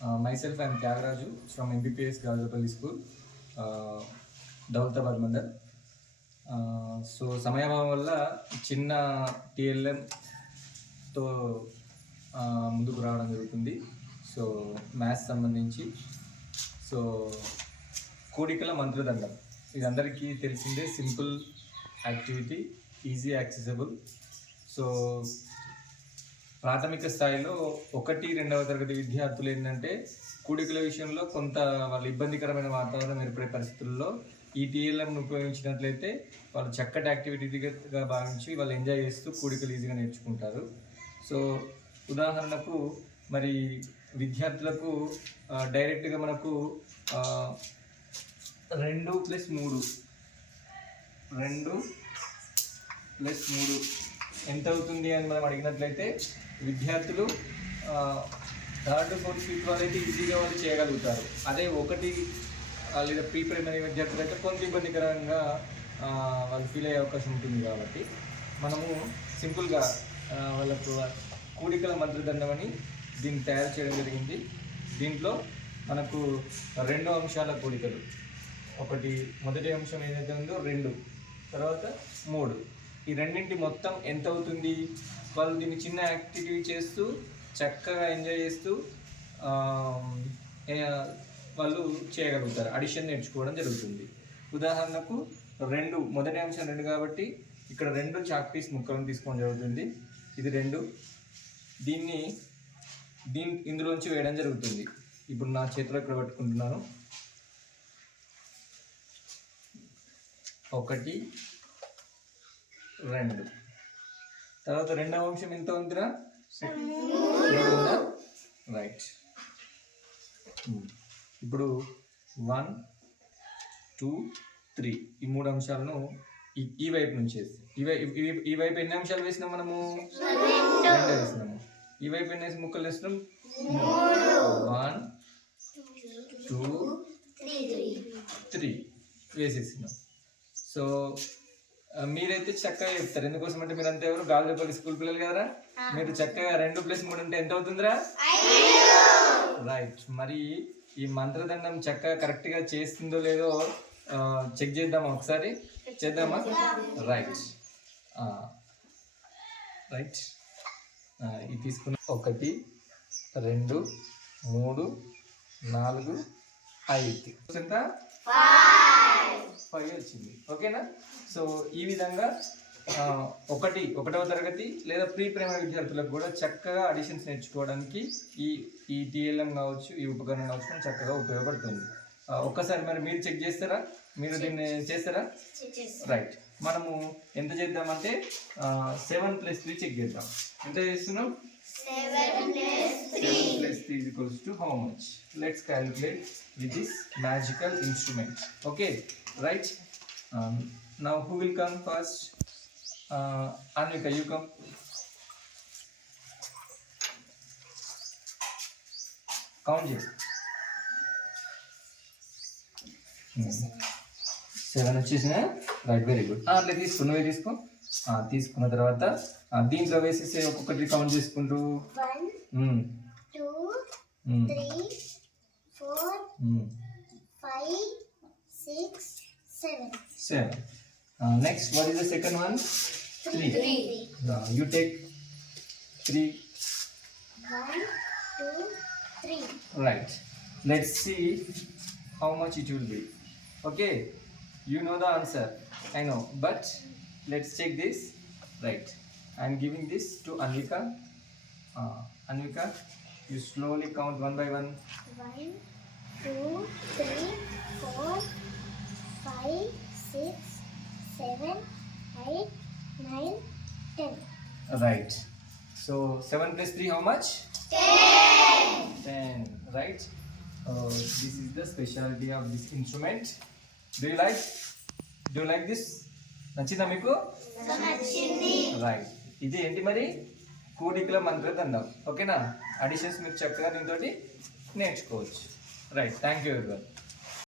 myself I am Tyagaraja from MPPS Galdapalli School, Daulatabad Mandal. So సమయాభావం వల్ల చిన్న టీఎల్ఎంతో ముందుకు రావడం జరుగుతుంది. సో మ్యాథ్స్ సంబంధించి సో కూడికల మంత్రదండం ఇది అందరికీ తెలిసిందే. Simple activity, easy accessible. So ప్రాథమిక స్థాయిలో 1-2వ తరగతి విద్యార్థులు ఏంటంటే కూడికల విషయంలో కొంత వాళ్ళ ఇబ్బందికరమైన వాతావరణం ఏర్పడే పరిస్థితుల్లో ఈ టీఎల్ఎంను ఉపయోగించినట్లయితే వాళ్ళు చక్కటి యాక్టివిటీగా భావించి వాళ్ళు ఎంజాయ్ చేస్తూ కూడికలు ఈజీగా నేర్చుకుంటారు. సో ఉదాహరణకు మరి విద్యార్థులకు డైరెక్ట్గా మనకు 2+3 ఎంత అవుతుంది అని మనం అడిగినట్లయితే విద్యార్థులు 3rd, 4th, 5th వాళ్ళైతే ఈజీగా వాళ్ళు చేయగలుగుతారు. అదే 1 లేదా ప్రీ ప్రైమరీ విద్యార్థులు అయితే కొంత ఇబ్బందికరంగా వాళ్ళు ఫీల్ అయ్యే అవకాశం ఉంటుంది. కాబట్టి మనము సింపుల్గా వాళ్ళకు కూడికల మంత్రదండం అని దీన్ని తయారు చేయడం జరిగింది. దీంట్లో మనకు 2 అంశాల కూడికలు, మొదటి అంశం ఏదైతే ఉందో 2, తర్వాత 3, ఈ రెండింటి మొత్తం ఎంత అవుతుంది? వాళ్ళు దీన్ని చిన్న యాక్టివిటీ చేస్తూ చక్కగా ఎంజాయ్ చేస్తూ వాళ్ళు చేయగలుగుతారు, అడిషన్ నేర్చుకోవడం జరుగుతుంది. ఉదాహరణకు 2, మొదటి అంశం 2 కాబట్టి ఇక్కడ 2 చాక్ పీస్ ముక్కలను తీసుకోవడం జరుగుతుంది. ఇది 2, ఇందులోంచి వేయడం జరుగుతుంది. ఇప్పుడు నా చేతిలో ఇక్కడ పట్టుకుంటున్నాను. 1, 2, తర్వాత 2వ అంశం ఎంత ఉందిరా? 3 రైట్. ఇప్పుడు 1, 2, 3 ఈ 3 అంశాలను ఈ వైపు నుంచి వేసి ఈ వైపు ఎన్ని అంశాలు వేసినాం మనము? 2 వేసినాము. ఈ వైపు ఎన్ని ముక్కలు వేసినాం? 1, 2, 3 వేసేసినాం. సో మీరైతే చక్కగా చెప్తారు. ఎందుకోసం అంటే మీరు అంతా ఎవరు గాల్దేపల్లి స్కూల్ పిల్లలు కదరా, మీరు చక్కగా 2+3 అంటే ఎంత అవుతుందిరా? రైట్. మరి ఈ మంత్రదండం చక్కగా కరెక్ట్గా చేస్తుందో లేదో చెక్ చేద్దామా? ఒకసారి చేద్దామా? రైట్. ఇది తీసుకున్న 1, 2, 3, 4, 5 ఎంత? 5 వచ్చింది. ఓకేనా? సో ఈ విధంగా 1వ తరగతి లేదా ప్రీ ప్రైమరీ విద్యార్థులకు కూడా చక్కగా అడిషన్స్ నేర్చుకోవడానికి ఈ టీఎల్ఎం కావచ్చు, ఈ ఉపకరణం కావచ్చు చక్కగా ఉపయోగపడుతుంది. ఒక్కసారి మరి మీరు చెక్ చేస్తారా? మీరు దీన్ని చేస్తారా? రైట్. మనము ఎంత చేద్దామంటే 7+3 చెక్ చేద్దాం. ఎంత చేస్తున్నాం? 7+3 = how much? Let's calculate with this magical instrument. Okay, right. Now who will come first? Anvika, you come. Count it. 7 వచ్చేసిన. Right, very good. అట్లా నువ్వే తీసుకో. తీసుకున్న తర్వాత దీంట్లో వేసేసి ఒక్కొక్కటి కౌంట్ చేసుకుంటూ 1, 2, 3, 4, 5, 6, 7. Next, what is the second one? 3. You take 3. 1, 2, 3. Right. Let's see how much it will be. Okay, you know the answer, I know, but let's check this. Right, I'm giving this to Anvika. Anvika, you slowly count one by one. 1, 2, 3, 4, 5, 6, 7, 8, 9, 10. Right. So 7+3 how much? 10. Right. This is the specialty of this instrument. Do you like this? నచ్చిందా మీకు? Right. ఇది ఏంటి మరి? కూడికల మంత్రదండం. ఓకేనా? Additions మీరు చక్కగా దీంతో నేర్చుకోవచ్చు. రైట్. Thank you everyone.